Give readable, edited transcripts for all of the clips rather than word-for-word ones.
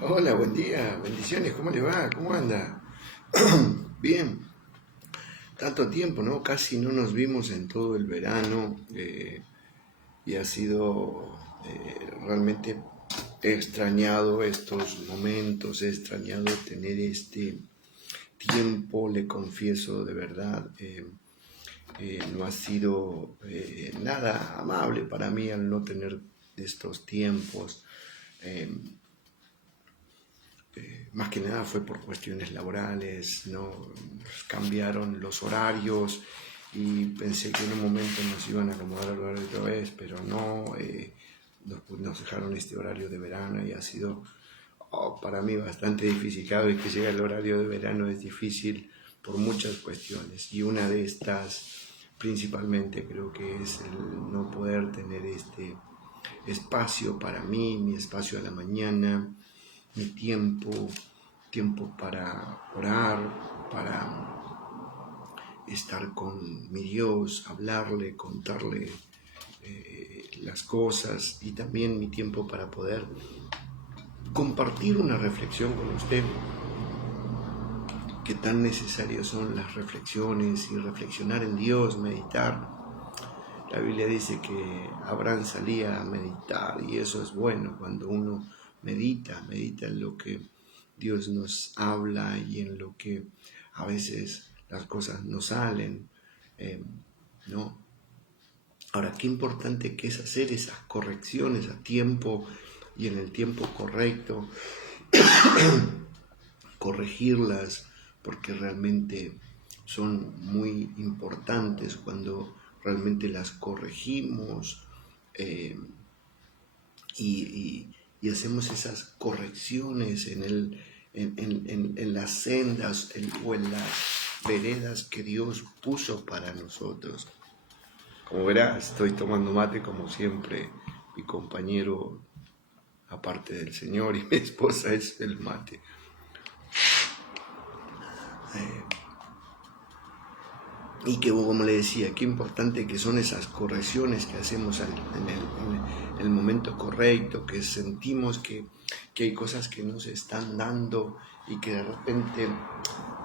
Hola, buen día, bendiciones, ¿cómo le va? ¿Cómo anda? Bien, tanto tiempo, ¿no? Casi no nos vimos en todo el verano y ha sido realmente he extrañado estos momentos, he extrañado tener este tiempo, le confieso de verdad. No ha sido nada amable para mí al no tener estos tiempos. Eh, Más que nada fue por cuestiones laborales, ¿no? Cambiaron los horarios y pensé que en un momento nos iban a acomodar el horario otra vez, pero no, nos dejaron este horario de verano y ha sido para mí bastante difícil. Cada vez que llega el horario de verano es difícil por muchas cuestiones y una de estas principalmente creo que es el no poder tener este espacio para mí, mi espacio a la mañana, mi tiempo para orar, para estar con mi Dios, hablarle, contarle las cosas y también mi tiempo para poder compartir una reflexión con usted, que tan necesarias son las reflexiones y reflexionar en Dios, meditar. La Biblia dice que Abraham salía a meditar y eso es bueno cuando uno medita en lo que Dios nos habla y en lo que a veces las cosas no salen, ¿no? Ahora, qué importante que es hacer esas correcciones a tiempo y en el tiempo correcto, corregirlas, porque realmente son muy importantes cuando realmente las corregimos eh, y hacemos esas correcciones en las sendas o en las veredas que Dios puso para nosotros. Como verás, estoy tomando mate como siempre, mi compañero, aparte del Señor, y mi esposa es el mate. Y que, como le decía, qué importante que son esas correcciones que hacemos en el momento correcto, que sentimos que hay cosas que no se están dando y que de repente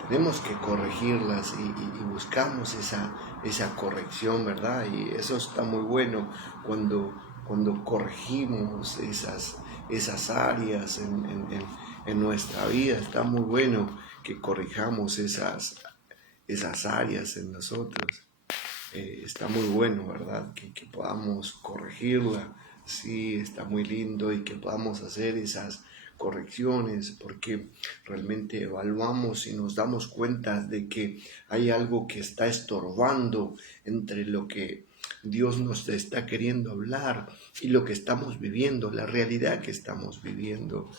tenemos que corregirlas y buscamos esa corrección, ¿verdad? Y eso está muy bueno cuando corregimos esas áreas en nuestra vida. Está muy bueno que corrijamos esas áreas en nosotros. Está muy bueno, ¿verdad? Que podamos corregirla, sí, está muy lindo y que podamos hacer esas correcciones porque realmente evaluamos y nos damos cuenta de que hay algo que está estorbando entre lo que Dios nos está queriendo hablar y lo que estamos viviendo, la realidad que estamos viviendo.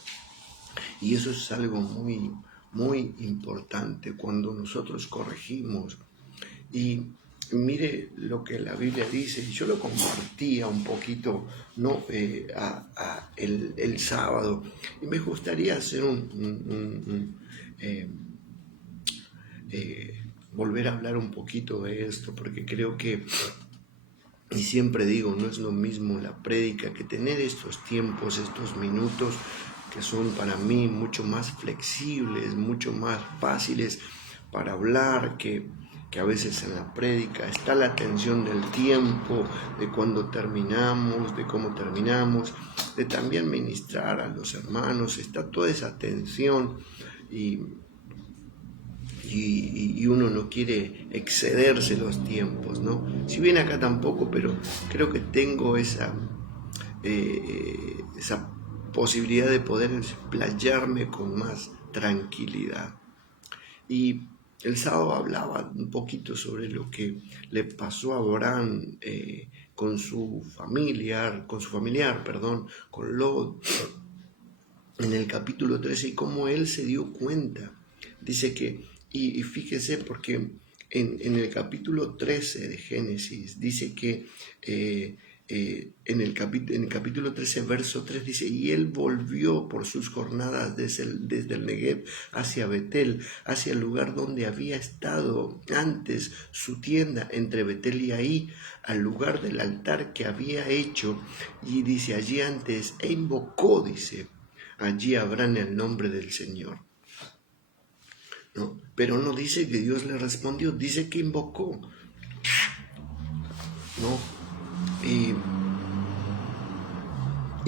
Y eso es algo muy importante cuando nosotros corregimos. Y mire lo que la Biblia dice, y yo lo compartía un poquito, ¿no? El sábado, y me gustaría hacer volver a hablar un poquito de esto, porque creo que, y siempre digo, no es lo mismo la prédica que tener estos tiempos, estos minutos que son para mí mucho más flexibles, mucho más fáciles para hablar, que a veces en la prédica está la tensión del tiempo, de cuando terminamos, de cómo terminamos, de también ministrar a los hermanos, está toda esa tensión y, y uno no quiere excederse los tiempos, ¿no? Si bien acá tampoco, pero creo que tengo esa posibilidad de poder explayarme con más tranquilidad. Y el sábado hablaba un poquito sobre lo que le pasó a Abraham con su familiar, con Lot, en el capítulo 13 y cómo él se dio cuenta. Dice que, y fíjese porque en el capítulo 13 de Génesis dice que en el capítulo 13, verso 3 dice, y él volvió por sus jornadas desde el Negev hacia Betel, hacia el lugar donde había estado antes su tienda entre Betel y Ahí, al lugar del altar que había hecho, y dice allí antes, e invocó, dice, allí habrán el nombre del Señor. ¿No? Pero no dice que Dios le respondió, dice que invocó. ¿No? Y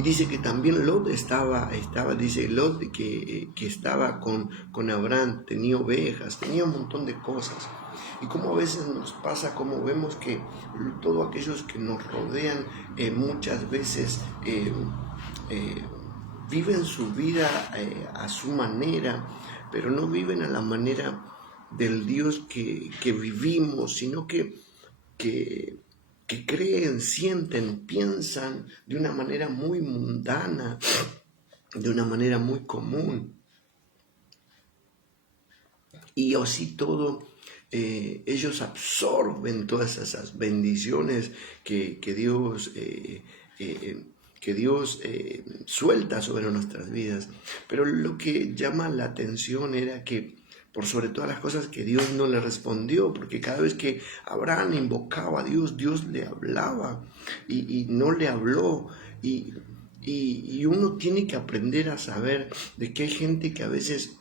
dice que también Lot dice Lot que estaba con Abraham, tenía ovejas, tenía un montón de cosas. Y como a veces nos pasa, como vemos que todos aquellos que nos rodean muchas veces viven su vida a su manera, pero no viven a la manera del Dios que vivimos, sino que creen, sienten, piensan de una manera muy mundana, de una manera muy común. Y así todo, ellos absorben todas esas bendiciones que Dios suelta sobre nuestras vidas. Pero lo que llama la atención era que por sobre todas las cosas que Dios no le respondió, porque cada vez que Abraham invocaba a Dios, Dios le hablaba y no le habló. Y uno tiene que aprender a saber de que hay gente que a veces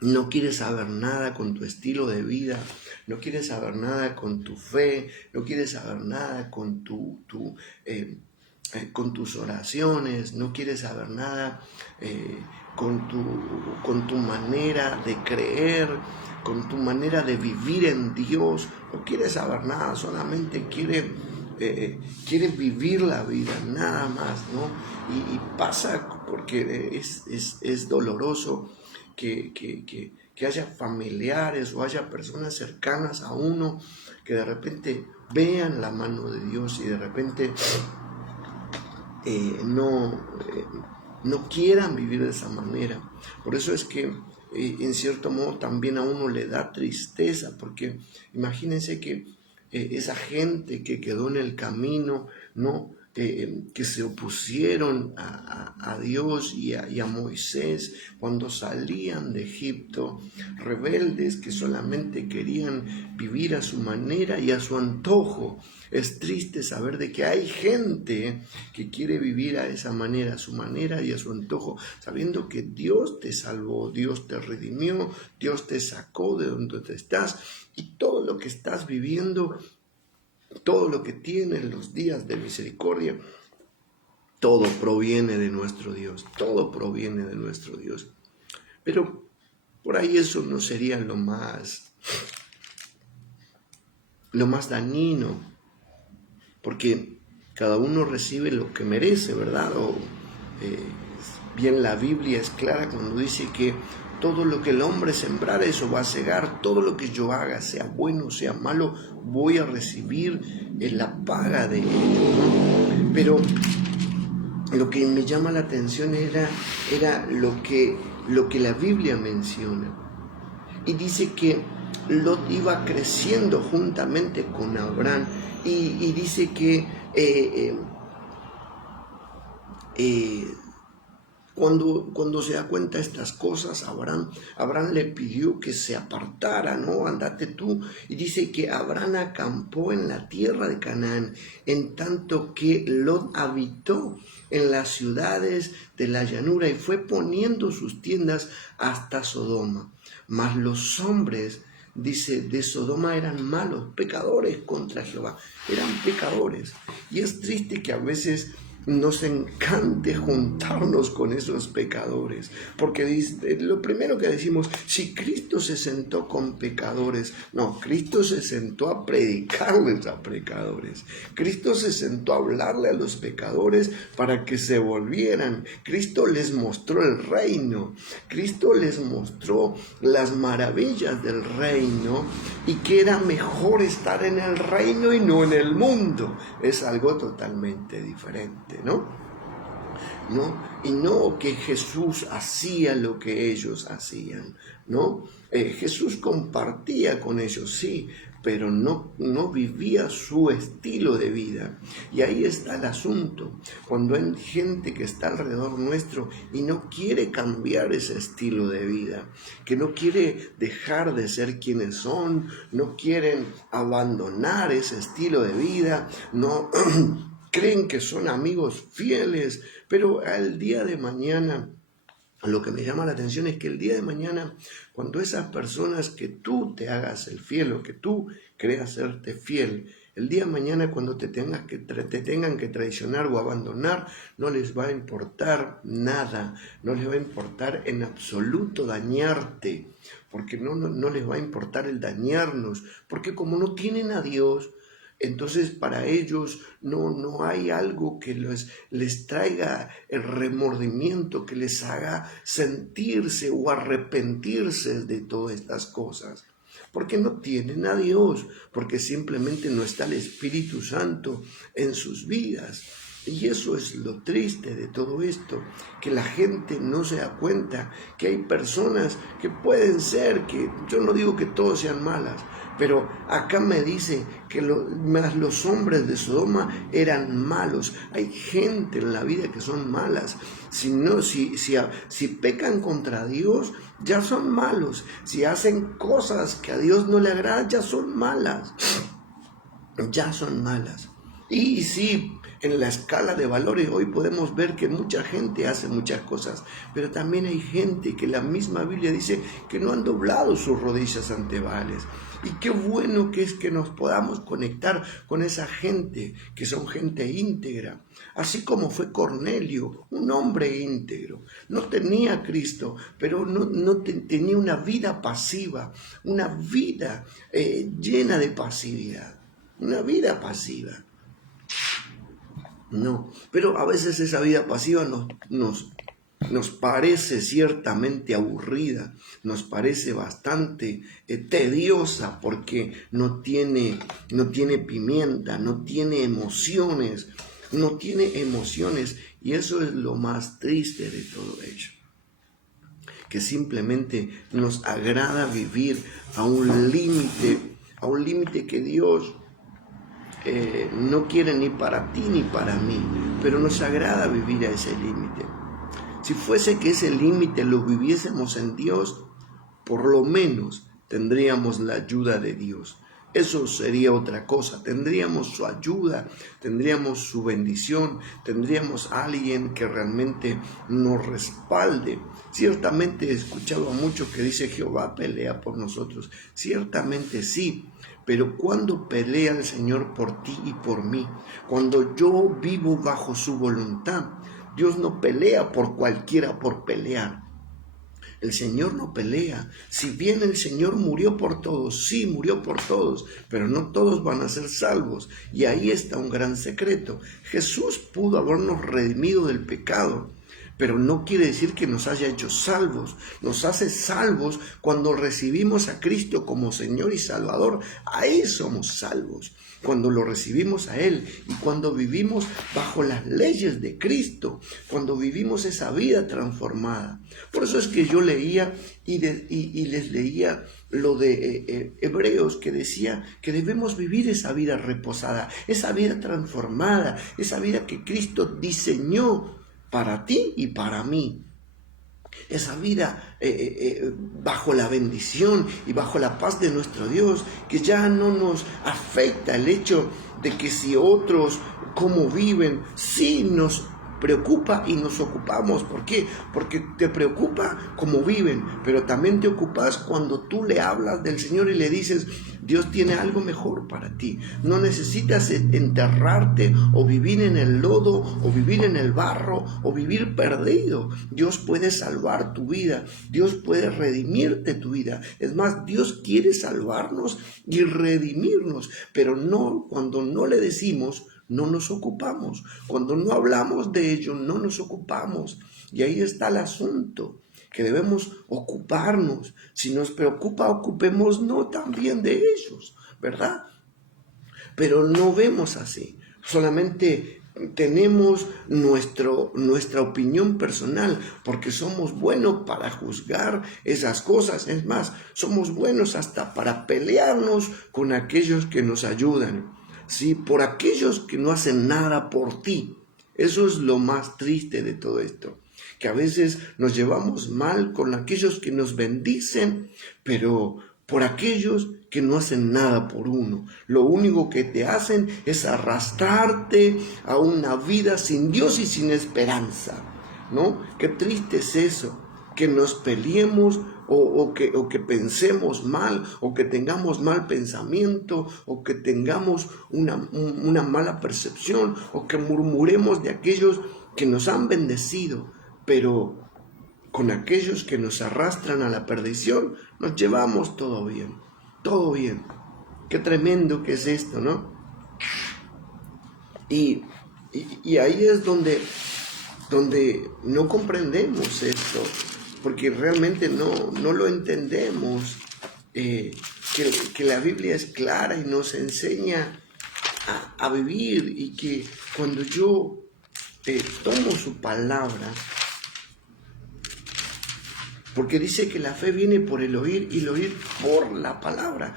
no quiere saber nada con tu estilo de vida, no quiere saber nada con tu fe, no quiere saber nada con con tus oraciones, no quiere saber nada con tu manera de creer, con tu manera de vivir en Dios. No quiere saber nada, solamente quiere vivir la vida, nada más, ¿no? Y pasa porque es doloroso que haya familiares o haya personas cercanas a uno que de repente vean la mano de Dios y de repente no quieran vivir de esa manera. Por eso es que en cierto modo también a uno le da tristeza, porque imagínense que esa gente que quedó en el camino, ¿no? Que se opusieron a Dios y a Moisés cuando salían de Egipto, rebeldes que solamente querían vivir a su manera y a su antojo. Es triste saber de que hay gente que quiere vivir a esa manera, a su manera y a su antojo, sabiendo que Dios te salvó, Dios te redimió, Dios te sacó de donde te estás, y todo lo que estás viviendo, todo lo que tienes los días de misericordia, todo proviene de nuestro Dios, todo proviene de nuestro Dios. Pero por ahí eso no sería lo más dañino, porque cada uno recibe lo que merece, ¿verdad? Bien la Biblia es clara cuando dice que todo lo que el hombre sembrara, eso va a cegar. Todo lo que yo haga, sea bueno o sea malo, voy a recibir la paga de ello, ¿no? Pero lo que me llama la atención era lo que la Biblia menciona. Y dice que Lot iba creciendo juntamente con Abraham. Y dice que cuando se da cuenta de estas cosas, Abraham le pidió que se apartara, ¿no? Andate tú. Y dice que Abraham acampó en la tierra de Canaán, en tanto que Lot habitó en las ciudades de la llanura y fue poniendo sus tiendas hasta Sodoma. Mas los hombres, dice, de Sodoma eran malos, pecadores contra Jehová, eran pecadores. Y es triste que a veces nos encante juntarnos con esos pecadores, porque lo primero que decimos, si Cristo se sentó con pecadores, no, Cristo se sentó a predicarles a pecadores, Cristo se sentó a hablarle a los pecadores para que se volvieran. Cristo les mostró el reino, Cristo les mostró las maravillas del reino y que era mejor estar en el reino y no en el mundo. Es algo totalmente diferente, ¿no? Y no que Jesús hacía lo que ellos hacían, ¿no? Jesús compartía con ellos, sí, pero no vivía su estilo de vida. Y ahí está el asunto. Cuando hay gente que está alrededor nuestro y no quiere cambiar ese estilo de vida, que no quiere dejar de ser quienes son, no quieren abandonar ese estilo de vida, no creen que son amigos fieles, pero al día de mañana Lo que me llama la atención es que el día de mañana, cuando esas personas que tú te hagas el fiel o que tú creas serte fiel, el día de mañana cuando te tengan que traicionar o abandonar, no les va a importar nada, no les va a importar en absoluto dañarte, porque no les va a importar el dañarnos, porque como no tienen a Dios, entonces para ellos no hay algo que les traiga el remordimiento, que les haga sentirse o arrepentirse de todas estas cosas. Porque no tienen a Dios, porque simplemente no está el Espíritu Santo en sus vidas. Y eso es lo triste de todo esto, que la gente no se da cuenta que hay personas que pueden ser, que yo no digo que todos sean malas, pero acá me dice que los hombres de Sodoma eran malos. Hay gente en la vida que son malas. Si pecan contra Dios, ya son malos. Si hacen cosas que a Dios no le agradan, ya son malas. Ya son malas. Y sí, en la escala de valores hoy podemos ver que mucha gente hace muchas cosas, pero también hay gente que la misma Biblia dice que no han doblado sus rodillas ante Baales. Y qué bueno que es que nos podamos conectar con esa gente, que son gente íntegra. Así como fue Cornelio, un hombre íntegro. No tenía a Cristo, pero tenía una vida pasiva, una vida llena de pasividad, una vida pasiva. No, pero a veces esa vida pasiva nos parece ciertamente aburrida, nos parece bastante tediosa porque no tiene pimienta, no tiene emociones, y eso es lo más triste de todo ello, que simplemente nos agrada vivir a un límite que Dios no quiere ni para ti ni para mí, pero nos agrada vivir a ese límite. Si fuese que ese límite lo viviésemos en Dios, por lo menos tendríamos la ayuda de Dios. Eso sería otra cosa, tendríamos su ayuda, tendríamos su bendición, tendríamos a alguien que realmente nos respalde. Ciertamente he escuchado a muchos que dicen Jehová pelea por nosotros, ciertamente sí, pero cuando pelea el Señor por ti y por mí, cuando yo vivo bajo su voluntad, Dios no pelea por cualquiera por pelear. El Señor no pelea. Si bien el Señor murió por todos, sí, murió por todos, pero no todos van a ser salvos. Y ahí está un gran secreto. Jesús pudo habernos redimido del pecado, pero no quiere decir que nos haya hecho salvos. Nos hace salvos cuando recibimos a Cristo como Señor y Salvador. Ahí somos salvos, cuando lo recibimos a Él y cuando vivimos bajo las leyes de Cristo, cuando vivimos esa vida transformada. Por eso es que yo leía y les leía lo de Hebreos, que decía que debemos vivir esa vida reposada, esa vida transformada, esa vida que Cristo diseñó para ti y para mí. Esa vida bajo la bendición y bajo la paz de nuestro Dios, que ya no nos afecta el hecho de que si otros cómo viven, sí nos preocupa y nos ocupamos. ¿Por qué? Porque te preocupa cómo viven, pero también te ocupas cuando tú le hablas del Señor y le dices, Dios tiene algo mejor para ti. No necesitas enterrarte o vivir en el lodo o vivir en el barro o vivir perdido. Dios puede salvar tu vida. Dios puede redimirte tu vida. Es más, Dios quiere salvarnos y redimirnos, pero no, cuando no le decimos, no nos ocupamos. Cuando no hablamos de ello, no nos ocupamos. Y ahí está el asunto, que debemos ocuparnos. Si nos preocupa, ocupémonos también de ellos, ¿verdad? Pero no vemos así. Solamente tenemos nuestra opinión personal, porque somos buenos para juzgar esas cosas. Es más, somos buenos hasta para pelearnos con aquellos que nos ayudan. Sí, por aquellos que no hacen nada por ti. Eso es lo más triste de todo esto, que a veces nos llevamos mal con aquellos que nos bendicen, pero por aquellos que no hacen nada por uno. Lo único que te hacen es arrastrarte a una vida sin Dios y sin esperanza, ¿no? Qué triste es eso. que nos peleemos o que pensemos mal, o que tengamos mal pensamiento, o que tengamos una mala percepción, o que murmuremos de aquellos que nos han bendecido, pero con aquellos que nos arrastran a la perdición, nos llevamos todo bien, todo bien. Qué tremendo que es esto, ¿no? Y ahí es donde no comprendemos esto, porque realmente no lo entendemos, que la Biblia es clara y nos enseña a vivir, y que cuando yo tomo su palabra, porque dice que la fe viene por el oír, y el oír por la palabra,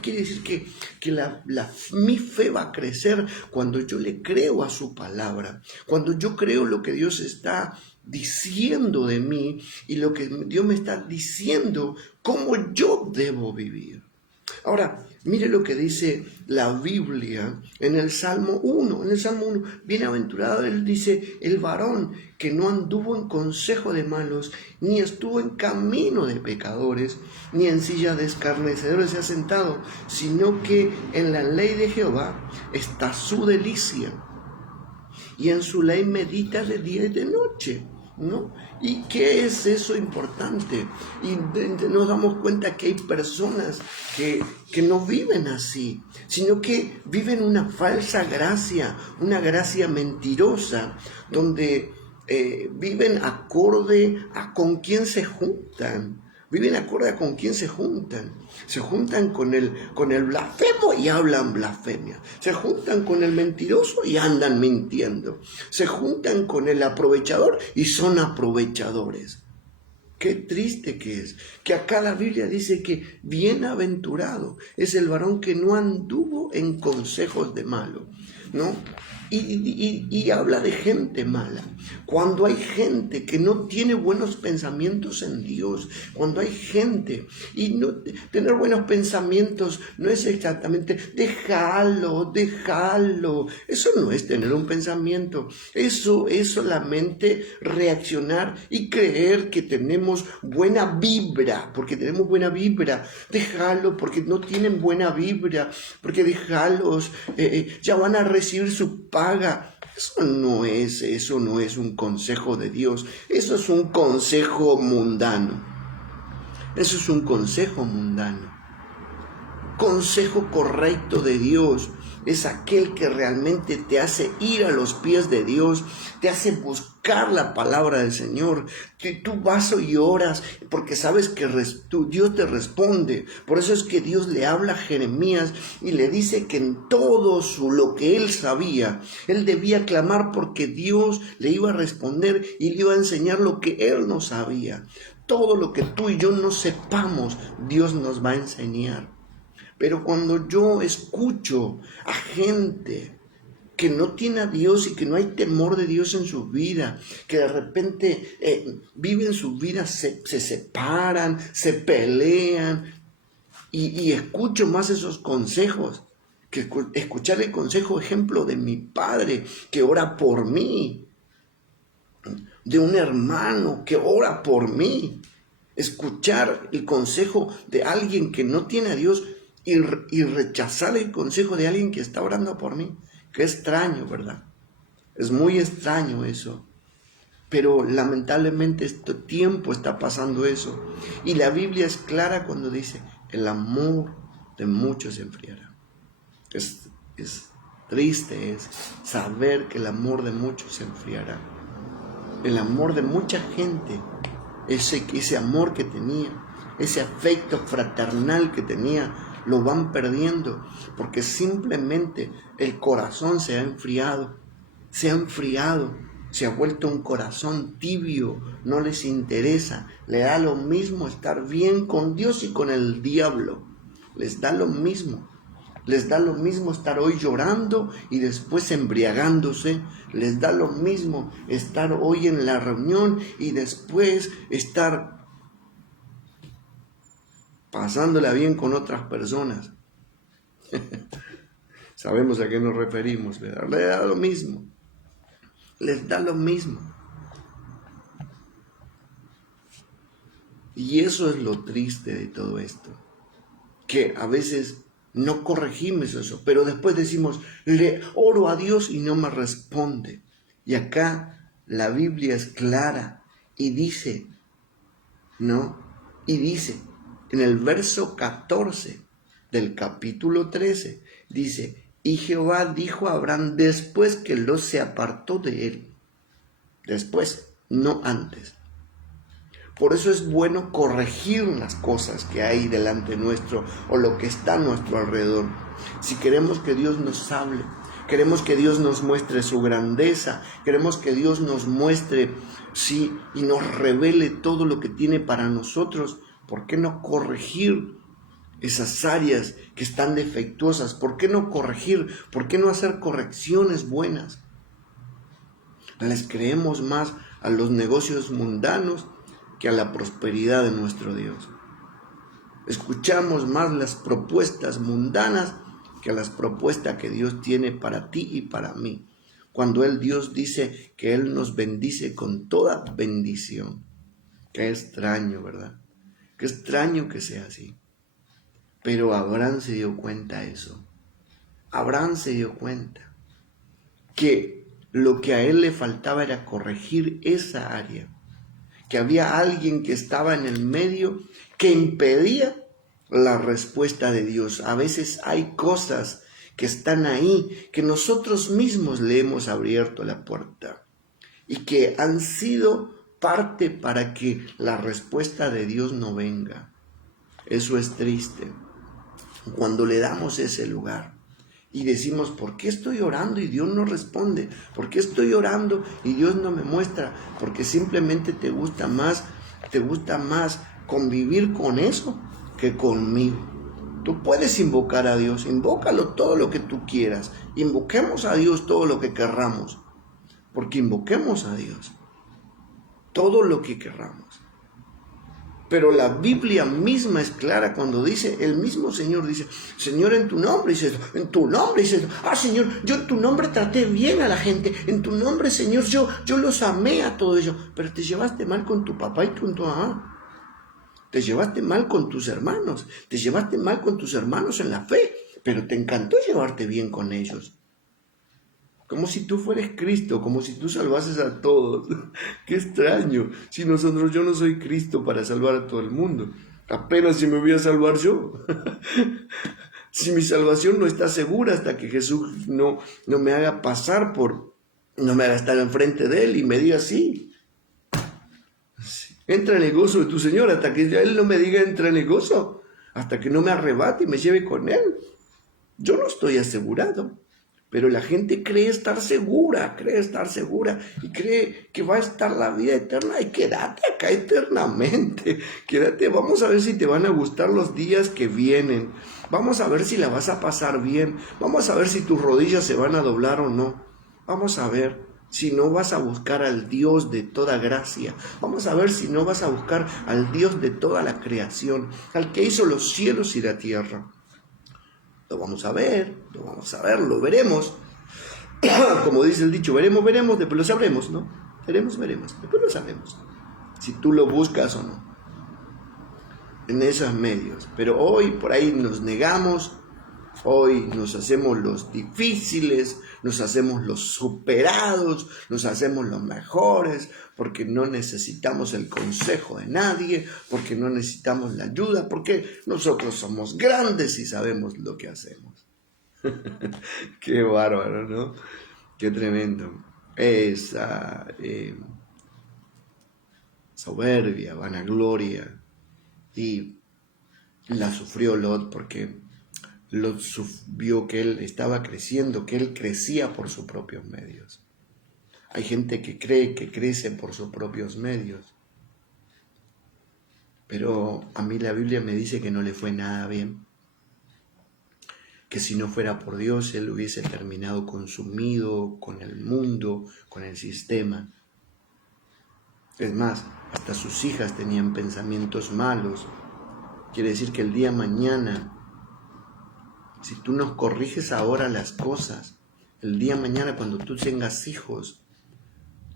quiere decir que mi fe va a crecer cuando yo le creo a su palabra, cuando yo creo lo que Dios está diciendo de mí, y lo que Dios me está diciendo, cómo yo debo vivir. Ahora, mire lo que dice la Biblia en el Salmo 1. En el Salmo 1, bienaventurado, él dice, el varón que no anduvo en consejo de malos, ni estuvo en camino de pecadores, ni en silla de escarnecedores se ha sentado, sino que en la ley de Jehová está su delicia, y en su ley medita de día y de noche, ¿no? ¿Y qué es eso importante? Y nos damos cuenta que hay personas que no viven así, sino que viven una falsa gracia, una gracia mentirosa, donde viven acorde a con quién se juntan. Viven acorde a con quién se juntan. Se juntan con el blasfemo y hablan blasfemia. Se juntan con el mentiroso y andan mintiendo. Se juntan con el aprovechador y son aprovechadores. Qué triste que es, que acá la Biblia dice que bienaventurado es el varón que no anduvo en consejos de malo, ¿no? Y habla de gente mala. Cuando hay gente que no tiene buenos pensamientos en Dios, cuando hay gente, y no tener buenos pensamientos no es exactamente déjalo, eso no es tener un pensamiento, eso es solamente reaccionar y creer que tenemos buena vibra, porque tenemos buena vibra. Déjalo porque no tienen buena vibra, porque déjalos, ya van a recibir su paga. Eso no es un consejo de Dios, eso es un consejo mundano. Eso es un consejo mundano. Consejo correcto de Dios es aquel que realmente te hace ir a los pies de Dios, te hace buscar la palabra del Señor, que tú vas y oras porque sabes que Dios te responde. Por eso es que Dios le habla a Jeremías y le dice que en todo lo que él sabía, él debía clamar porque Dios le iba a responder y le iba a enseñar lo que él no sabía. Todo lo que tú y yo no sepamos, Dios nos va a enseñar. Pero cuando yo escucho a gente que no tiene a Dios y que no hay temor de Dios en su vida, que de repente viven su vida, se separan, se pelean, y escucho más esos consejos que escuchar el consejo, ejemplo, de mi padre que ora por mí, de un hermano que ora por mí, escuchar el consejo de alguien que no tiene a Dios y rechazar el consejo de alguien que está orando por mí. Qué extraño, ¿verdad? Es muy extraño eso. Pero lamentablemente este tiempo está pasando eso. Y la Biblia es clara cuando dice, el amor de muchos se enfriará. Es triste es saber que el amor de muchos se enfriará. El amor de mucha gente, ese amor que tenía, ese afecto fraternal que tenía, lo van perdiendo porque simplemente el corazón se ha enfriado, se ha vuelto un corazón tibio, no les interesa, le da lo mismo estar bien con Dios y con el diablo, les da lo mismo estar hoy llorando y después embriagándose, les da lo mismo estar hoy en la reunión y después estar pasándola bien con otras personas. Sabemos a qué nos referimos, ¿verdad? Les da lo mismo. Les da lo mismo. Y eso es lo triste de todo esto, que a veces no corregimos eso, pero después decimos, le oro a Dios y no me responde. Y acá la Biblia es clara y dice, ¿no? Y dice, en el verso 14 del capítulo 13, dice, y Jehová dijo a Abraham después que Lot se apartó de él. Después, no antes. Por eso es bueno corregir las cosas que hay delante nuestro o lo que está a nuestro alrededor. Si queremos que Dios nos hable, queremos que Dios nos muestre su grandeza, queremos que Dios nos muestre, sí, y nos revele todo lo que tiene para nosotros, ¿por qué no corregir esas áreas que están defectuosas? ¿Por qué no corregir? ¿Por qué no hacer correcciones buenas? Les creemos más a los negocios mundanos que a la prosperidad de nuestro Dios. Escuchamos más las propuestas mundanas que a las propuestas que Dios tiene para ti y para mí. Cuando Dios dice que Él nos bendice con toda bendición. Qué extraño, ¿verdad? Qué extraño que sea así. Pero Abraham se dio cuenta de eso. Abraham se dio cuenta que lo que a él le faltaba era corregir esa área. Que había alguien que estaba en el medio que impedía la respuesta de Dios. A veces hay cosas que están ahí, que nosotros mismos le hemos abierto la puerta y que han sido parte para que la respuesta de Dios no venga. Eso es triste. Cuando le damos ese lugar y decimos, ¿por qué estoy orando y Dios no responde? ¿Por qué estoy orando y Dios no me muestra? Porque simplemente te gusta más convivir con eso que conmigo. Tú puedes invocar a Dios, invócalo todo lo que tú quieras. Invoquemos a Dios todo lo que querramos, porque invoquemos a Dios todo lo que querramos. Pero la Biblia misma es clara cuando dice, el mismo Señor dice, Señor, en tu nombre dice esto, en tu nombre dice esto. Ah, Señor, yo en tu nombre traté bien a la gente, en tu nombre, Señor, yo los amé a todo ello. Pero te llevaste mal con tu papá y con tu mamá. Te llevaste mal con tus hermanos, te llevaste mal con tus hermanos en la fe, pero te encantó llevarte bien con ellos. Como si tú fueras Cristo, como si tú salvases a todos. Qué extraño. Si yo no soy Cristo para salvar a todo el mundo. Apenas si me voy a salvar yo. Si mi salvación no está segura hasta que Jesús no me haga pasar no me haga estar enfrente de Él y me diga sí. Entra en el gozo de tu Señor hasta que Él no me diga entra en el gozo. Hasta que no me arrebate y me lleve con Él. Yo no estoy asegurado. Pero la gente cree estar segura y cree que va a estar la vida eterna y quédate acá eternamente. Quédate, vamos a ver si te van a gustar los días que vienen. Vamos a ver si la vas a pasar bien. Vamos a ver si tus rodillas se van a doblar o no. Vamos a ver si no vas a buscar al Dios de toda gracia. Vamos a ver si no vas a buscar al Dios de toda la creación, al que hizo los cielos y la tierra. Lo vamos a ver, lo veremos. Como dice el dicho, veremos, después lo sabremos, ¿no? Veremos, después lo sabremos. Si tú lo buscas o no. En esos medios. Pero hoy por ahí nos negamos, hoy nos hacemos los difíciles, nos hacemos los superados, nos hacemos los mejores, porque no necesitamos el consejo de nadie, porque no necesitamos la ayuda, porque nosotros somos grandes y sabemos lo que hacemos. Qué bárbaro, ¿no? Qué tremendo. Esa soberbia, vanagloria, y la sufrió Lot porque Lot vio que él estaba creciendo, que él crecía por sus propios medios. Hay gente que cree que crece por sus propios medios. Pero a mí la Biblia me dice que no le fue nada bien. Que si no fuera por Dios, él hubiese terminado consumido con el mundo, con el sistema. Es más, hasta sus hijas tenían pensamientos malos. Quiere decir que el día mañana, si tú nos corriges ahora las cosas, el día mañana cuando tú tengas hijos,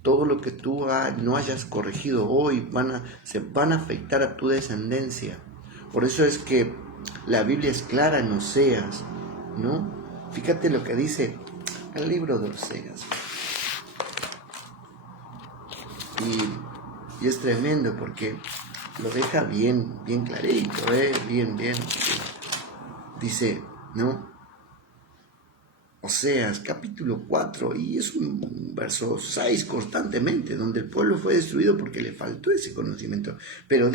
todo lo que tú no hayas corregido hoy se van a afectar a tu descendencia. Por eso es que la Biblia es clara en Oseas, ¿no? Fíjate lo que dice el libro de Oseas. Y es tremendo porque lo deja bien clarito, bien. Dice, ¿no? Oseas, capítulo 4, y es un verso 6 constantemente, donde el pueblo fue destruido porque le faltó ese conocimiento. Pero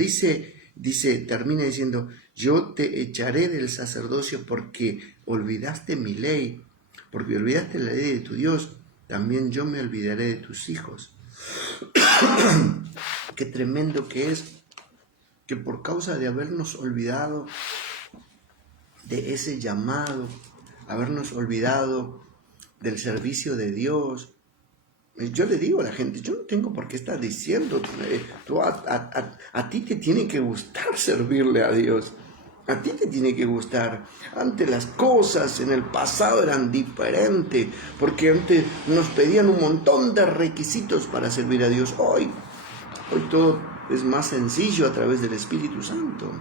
termina diciendo, yo te echaré del sacerdocio porque olvidaste mi ley, porque olvidaste la ley de tu Dios, también yo me olvidaré de tus hijos. Qué tremendo que es que por causa de habernos olvidado de ese llamado, habernos olvidado del servicio de Dios. Yo le digo a la gente, yo no tengo por qué estar diciendo, a ti te tiene que gustar servirle a Dios. A ti te tiene que gustar. Antes las cosas en el pasado eran diferentes, porque antes nos pedían un montón de requisitos para servir a Dios. Hoy todo es más sencillo a través del Espíritu Santo.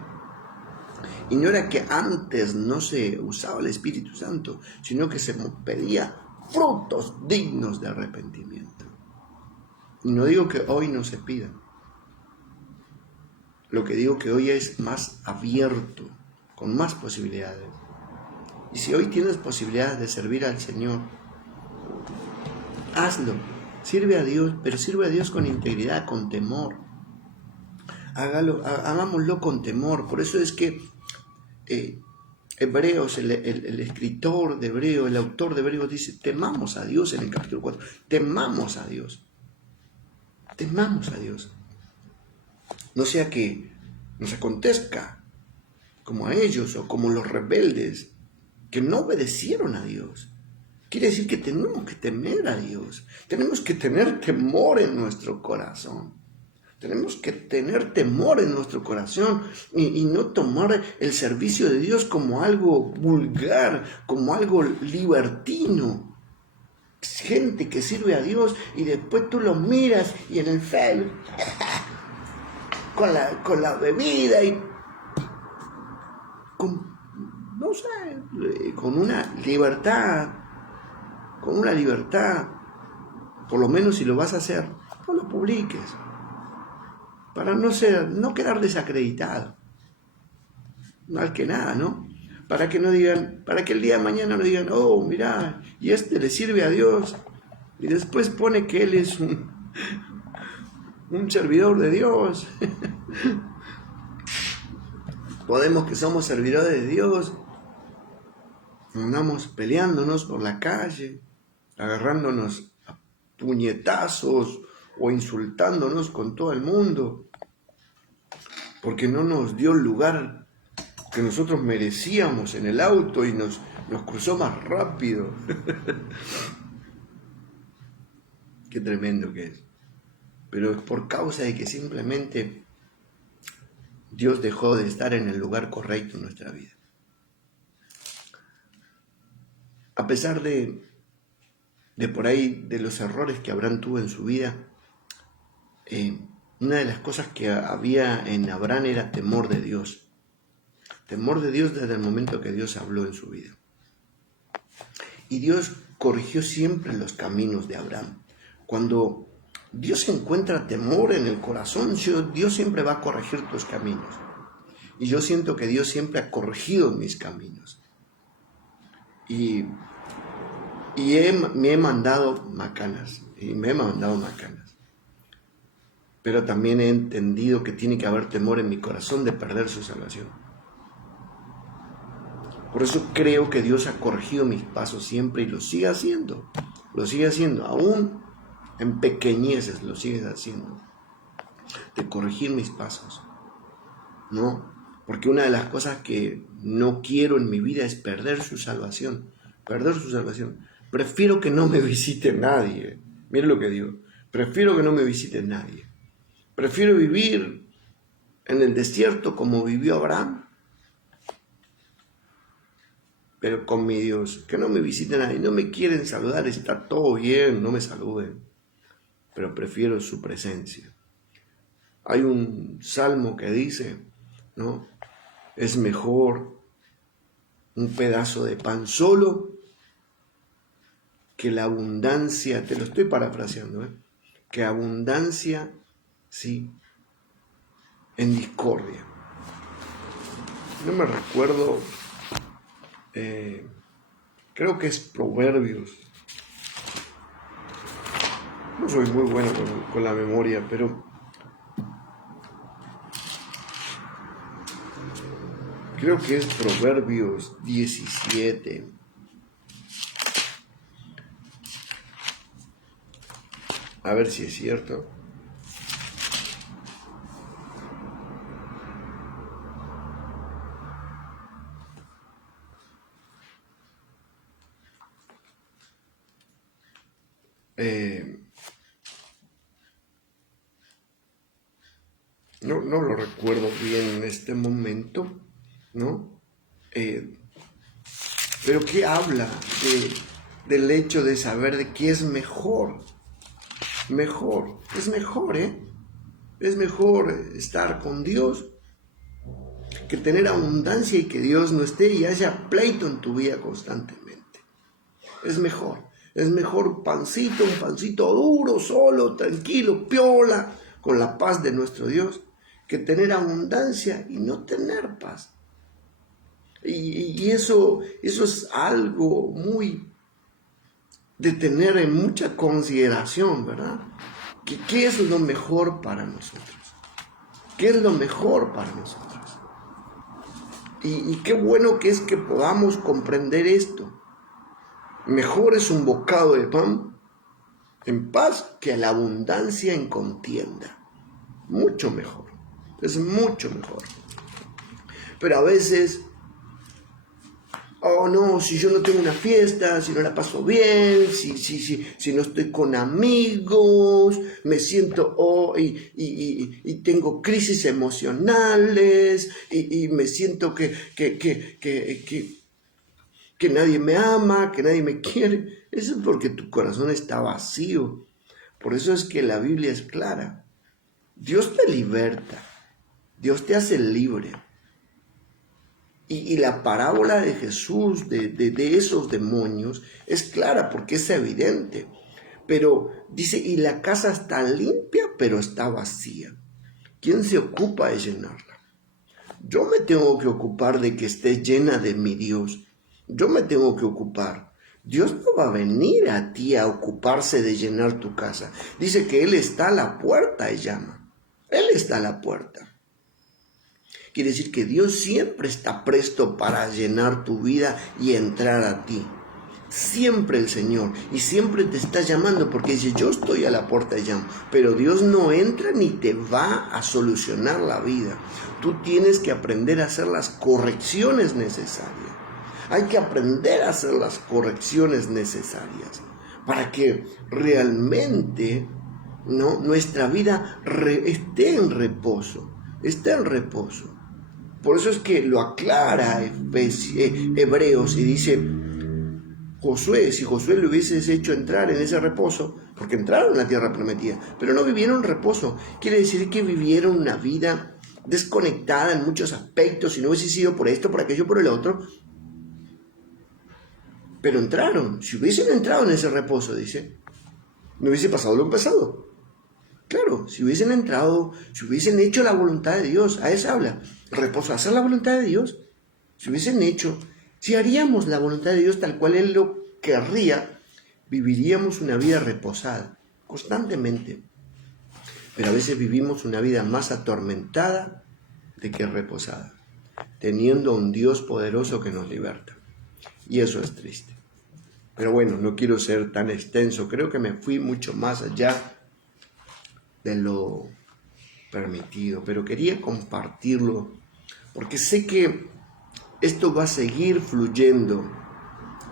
Y no era que antes no se usaba el Espíritu Santo, sino que se pedía frutos dignos de arrepentimiento. Y no digo que hoy no se pidan. Lo que digo que hoy es más abierto, con más posibilidades. Y si hoy tienes posibilidades de servir al Señor, hazlo. Sirve a Dios, pero sirve a Dios con integridad, con temor. Hagámoslo con temor. Por eso es que Hebreos, el escritor de Hebreos, el autor de Hebreos dice, temamos a Dios en el capítulo 4, temamos a Dios, no sea que nos acontezca como a ellos o como los rebeldes que no obedecieron a Dios. Quiere decir que tenemos que temer a Dios, tenemos que tener temor en nuestro corazón. Tenemos que tener temor en nuestro corazón y no tomar el servicio de Dios como algo vulgar, como algo libertino. Gente que sirve a Dios y después tú lo miras y en el Facebook con la bebida y con una libertad, por lo menos si lo vas a hacer, no lo publiques. Para no quedar desacreditado. Mal que nada, ¿no? Para que no digan, para que el día de mañana no digan, oh, mira, y este le sirve a Dios. Y después pone que él es un servidor de Dios. Podemos que somos servidores de Dios. Andamos peleándonos por la calle, agarrándonos a puñetazos o insultándonos con todo el mundo. Porque no nos dio el lugar que nosotros merecíamos en el auto y nos cruzó más rápido. Qué tremendo que es. Pero es por causa de que simplemente Dios dejó de estar en el lugar correcto en nuestra vida. A pesar de por ahí, de los errores que Abraham tuvo en su vida, una de las cosas que había en Abraham era temor de Dios. Temor de Dios desde el momento que Dios habló en su vida. Y Dios corrigió siempre los caminos de Abraham. Cuando Dios encuentra temor en el corazón, Dios siempre va a corregir tus caminos. Y yo siento que Dios siempre ha corregido mis caminos. Y me he mandado macanas. Pero también he entendido que tiene que haber temor en mi corazón de perder su salvación. Por eso creo que Dios ha corregido mis pasos siempre y lo sigue haciendo. Aún en pequeñeces lo sigue haciendo. De corregir mis pasos, ¿no? Porque una de las cosas que no quiero en mi vida es perder su salvación. Prefiero que no me visite nadie. Miren lo que digo. Prefiero que no me visite nadie. Prefiero vivir en el desierto como vivió Abraham, pero con mi Dios, que no me visite nadie. No me quieren saludar, está todo bien, no me saluden. pero prefiero su presencia. Hay un salmo que dice, ¿no? Es mejor un pedazo de pan solo que la abundancia, te lo estoy parafraseando, que abundancia, sí, en discordia. No me recuerdo, creo que es Proverbios. No soy muy bueno con la memoria, pero creo que es Proverbios 17. A ver si es cierto. No lo recuerdo bien en este momento, ¿no? Pero ¿qué habla del hecho de saber de qué es mejor? Es mejor, Es mejor estar con Dios que tener abundancia y que Dios no esté y haya pleito en tu vida constantemente. Es mejor un pancito duro, solo, tranquilo, piola, con la paz de nuestro Dios, que tener abundancia y no tener paz. Y eso es algo muy de tener en mucha consideración, ¿verdad? ¿Qué es lo mejor para nosotros? ¿Qué es lo mejor para nosotros? Y qué bueno que es que podamos comprender esto. Mejor es un bocado de pan en paz que la abundancia en contienda. Mucho mejor. Es mucho mejor. Pero a veces, oh no, si yo no tengo una fiesta, si no la paso bien, si no estoy con amigos, me siento, y tengo crisis emocionales, y me siento que nadie me ama, que nadie me quiere. Eso es porque tu corazón está vacío. Por eso es que la Biblia es clara. Dios te liberta, Dios te hace libre. Y la parábola de Jesús, de esos demonios, es clara porque es evidente. Pero dice, y la casa está limpia, pero está vacía. ¿Quién se ocupa de llenarla? Yo me tengo que ocupar de que esté llena de mi Dios. Yo me tengo que ocupar. Dios no va a venir a ti a ocuparse de llenar tu casa. Dice que Él está a la puerta y llama. Él está a la puerta. Quiere decir que Dios siempre está presto para llenar tu vida y entrar a ti. Siempre el Señor. Y siempre te está llamando porque dice, yo estoy a la puerta y llamo. Pero Dios no entra ni te va a solucionar la vida. Tú tienes que aprender a hacer las correcciones necesarias. Hay que aprender a hacer las correcciones necesarias para que realmente, ¿no?, nuestra vida esté en reposo. Esté en reposo. Por eso es que lo aclara Hebreos y dice, Josué, si Josué le hubieses hecho entrar en ese reposo, porque entraron en la tierra prometida, pero no vivieron reposo, quiere decir que vivieron una vida desconectada en muchos aspectos, y no hubiese sido por esto, por aquello, por el otro, pero entraron. Si hubiesen entrado en ese reposo, dice, no hubiese pasado lo que pasado. Claro, si hubiesen entrado, si hubiesen hecho la voluntad de Dios, a eso habla, reposo, hacer la voluntad de Dios. Si hubiesen hecho, si haríamos la voluntad de Dios tal cual Él lo querría, viviríamos una vida reposada, constantemente. Pero a veces vivimos una vida más atormentada de que reposada, teniendo a un Dios poderoso que nos liberta. Y eso es triste. Pero bueno, no quiero ser tan extenso, creo que me fui mucho más allá de lo permitido, pero quería compartirlo porque sé que esto va a seguir fluyendo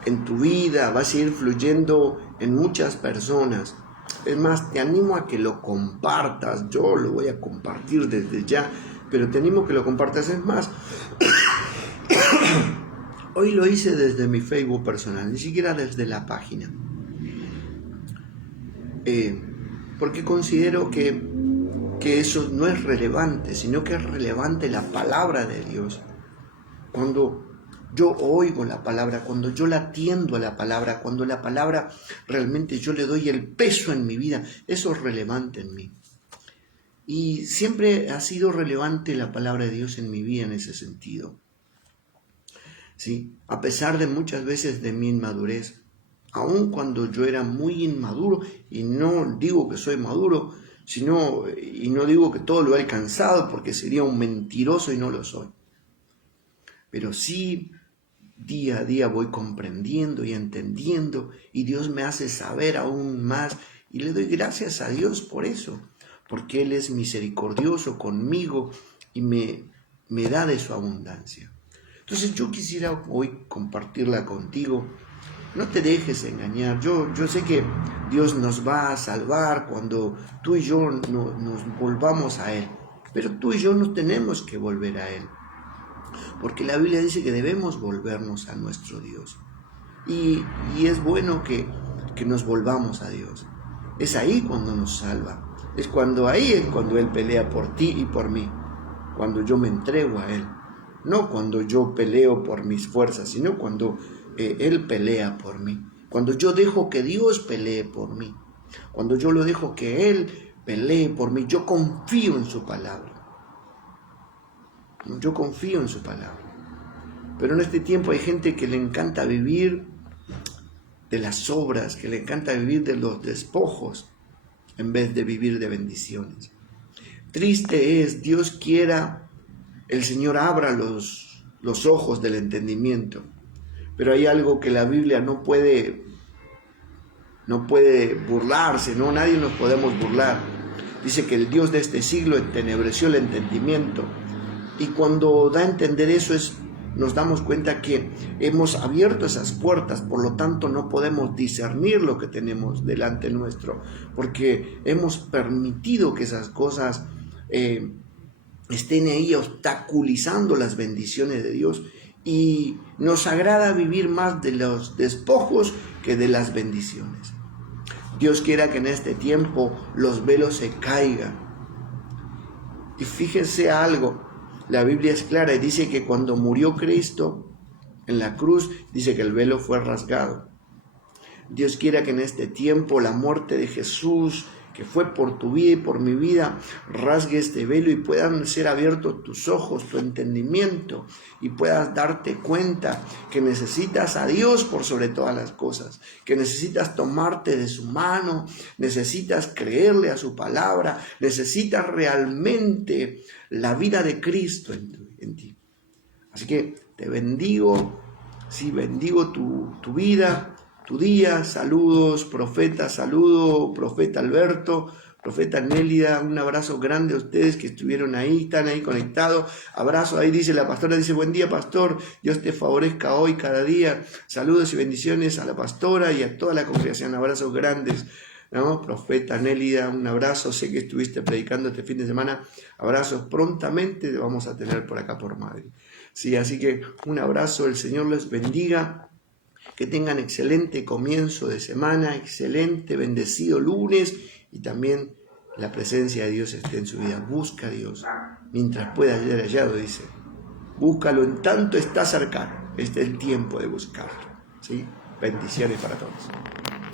en tu vida, va a seguir fluyendo en muchas personas. Es más, te animo a que lo compartas. Yo lo voy a compartir desde ya, pero te animo a que lo compartas. Es más, hoy lo hice desde mi Facebook personal, ni siquiera desde la página. porque considero que eso no es relevante, sino que es relevante la palabra de Dios. Cuando yo oigo la palabra, cuando yo la atiendo a la palabra, cuando la palabra realmente yo le doy el peso en mi vida, eso es relevante en mí. Y siempre ha sido relevante la palabra de Dios en mi vida en ese sentido. ¿Sí? A pesar de muchas veces de mi inmadurez, aun cuando yo era muy inmaduro, y no digo que soy maduro, y no digo que todo lo he alcanzado porque sería un mentiroso y no lo soy. Pero sí, día a día voy comprendiendo y entendiendo y Dios me hace saber aún más y le doy gracias a Dios por eso, porque Él es misericordioso conmigo y me da de su abundancia. Entonces yo quisiera hoy compartirla contigo. No te dejes engañar. Yo sé que Dios nos va a salvar cuando tú y yo nos volvamos a Él. Pero tú y yo no tenemos que volver a Él. Porque la Biblia dice que debemos volvernos a nuestro Dios. Y es bueno que nos volvamos a Dios. Es ahí cuando nos salva. Es cuando Él pelea por ti y por mí. Cuando yo me entrego a Él. No cuando yo peleo por mis fuerzas, sino cuando Él pelea por mí. Cuando yo dejo que Dios pelee por mí. Cuando yo lo dejo que Él pelee por mí. Yo confío en su palabra. Yo confío en su palabra. Pero en este tiempo hay gente que le encanta vivir de las obras, que le encanta vivir de los despojos, en vez de vivir de bendiciones. Triste es, Dios quiera, el Señor abra los ojos del entendimiento. Pero hay algo que la Biblia no puede burlarse, ¿no? Nadie nos podemos burlar. Dice que el Dios de este siglo entenebreció el entendimiento. Y cuando da a entender eso nos damos cuenta que hemos abierto esas puertas, por lo tanto no podemos discernir lo que tenemos delante nuestro, porque hemos permitido que esas cosas estén ahí obstaculizando las bendiciones de Dios. Y nos agrada vivir más de los despojos que de las bendiciones. Dios quiera que en este tiempo los velos se caigan. Y fíjense algo, la Biblia es clara y dice que cuando murió Cristo en la cruz, dice que el velo fue rasgado. Dios quiera que en este tiempo la muerte de Jesús, que fue por tu vida y por mi vida, rasgue este velo y puedan ser abiertos tus ojos, tu entendimiento, y puedas darte cuenta que necesitas a Dios por sobre todas las cosas, que necesitas tomarte de su mano, necesitas creerle a su palabra, necesitas realmente la vida de Cristo en ti. Así que te bendigo, sí, bendigo tu vida, tu día. Saludos, profeta Alberto, profeta Nélida, un abrazo grande a ustedes que estuvieron ahí, están ahí conectados. Abrazo, ahí dice la pastora, dice: buen día, pastor, Dios te favorezca hoy, cada día. Saludos y bendiciones a la pastora y a toda la congregación, abrazos grandes, ¿no? Profeta Nélida, un abrazo, sé que estuviste predicando este fin de semana, abrazos, prontamente te vamos a tener por acá por Madrid. Sí, así que un abrazo, el Señor les bendiga. Que tengan excelente comienzo de semana, excelente, bendecido lunes, y también la presencia de Dios esté en su vida. Busca a Dios mientras pueda ser hallado, dice. Búscalo en tanto está cercano. Este es el tiempo de buscarlo. ¿Sí? Bendiciones para todos.